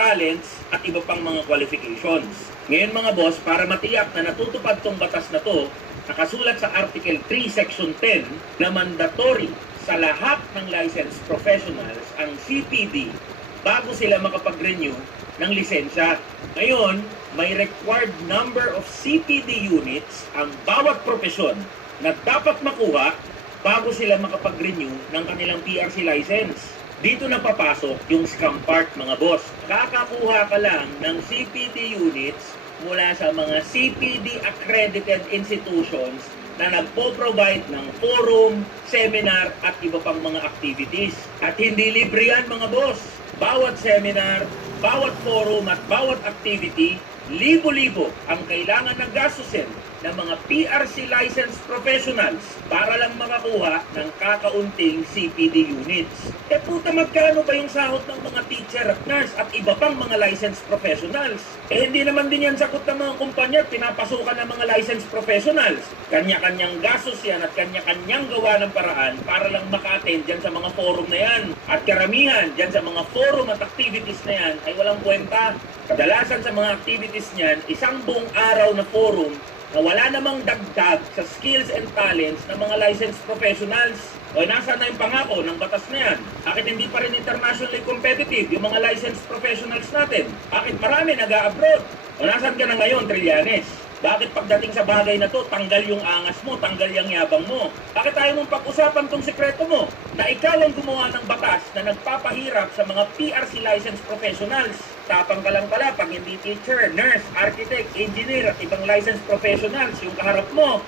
talents at iba pang mga qualifications. Ngayon mga boss, para matiyak na natutupad tong batas na to, nakasulat sa Article 3, Section 10 na mandatory sa lahat ng licensed professionals ang CPD bago sila makapag-renew ng lisensya. Ngayon, may required number of CPD units ang bawat profesyon na dapat makuha bago sila makapag-renew ng kanilang PRC license. Dito na papasok yung scam part mga boss. Kakakuha ka lang ng CPD units mula sa mga CPD accredited institutions na nagpo-provide ng forum, seminar at iba pang mga activities. At hindi libre yan mga boss. Bawat seminar, bawat forum at bawat activity, libo-libo ang kailangan ng gastusin ng mga PRC licensed professionals para lang makakuha ng kakaunting CPD units. Puta, magkano ba yung sahod ng mga teacher at nurse at iba pang mga licensed professionals? Hindi naman din yan sagot ng mga kumpanya at pinapasukan ng mga licensed professionals. Kanya-kanyang gastos yan at kanya-kanyang gawa ng paraan para lang maka-attend dyan sa mga forum na yan. At karamihan dyan sa mga forum at activities na yan ay walang kwenta. Kadalasan sa mga activities niyan, isang buong araw na forum na wala namang dagdag sa skills and talents ng mga licensed professionals. O nasa na yung pangako ng batas na yan? Bakit hindi pa rin internationally competitive yung mga licensed professionals natin? Bakit marami nag-a-abroad? O nasan ka na ngayon, Trillanes? Bakit pagdating sa bagay na to, tanggal yung angas mo, tanggal yung yabang mo? Bakit tayo mong pag-usapan tong sekreto mo? Na ikaw ang gumawa ng batas na nagpapahirap sa mga PRC licensed professionals. Tapang ka lang pala pag hindi teacher, nurse, architect, engineer at ibang licensed professionals yung kaharap mo.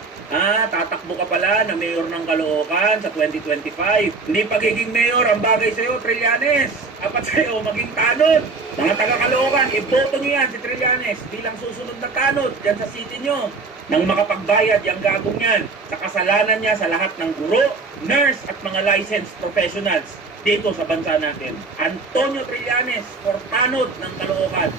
Tatakbo ka pala na mayor ng Caloocan sa 2025. Hindi pagiging mayor ang bagay sa'yo, Trillanes. Apat sa'yo, maging tanod. Mga taga-Caloocan, iboto nyo yan si Trillanes bilang susunod na tanod dyan sa city nyo. Nang makapagbayad yung gagong yan sa kasalanan niya sa lahat ng guro, nurse at mga licensed professionals dito sa bansa natin. Antonio Trillanes for tanod ng Caloocan.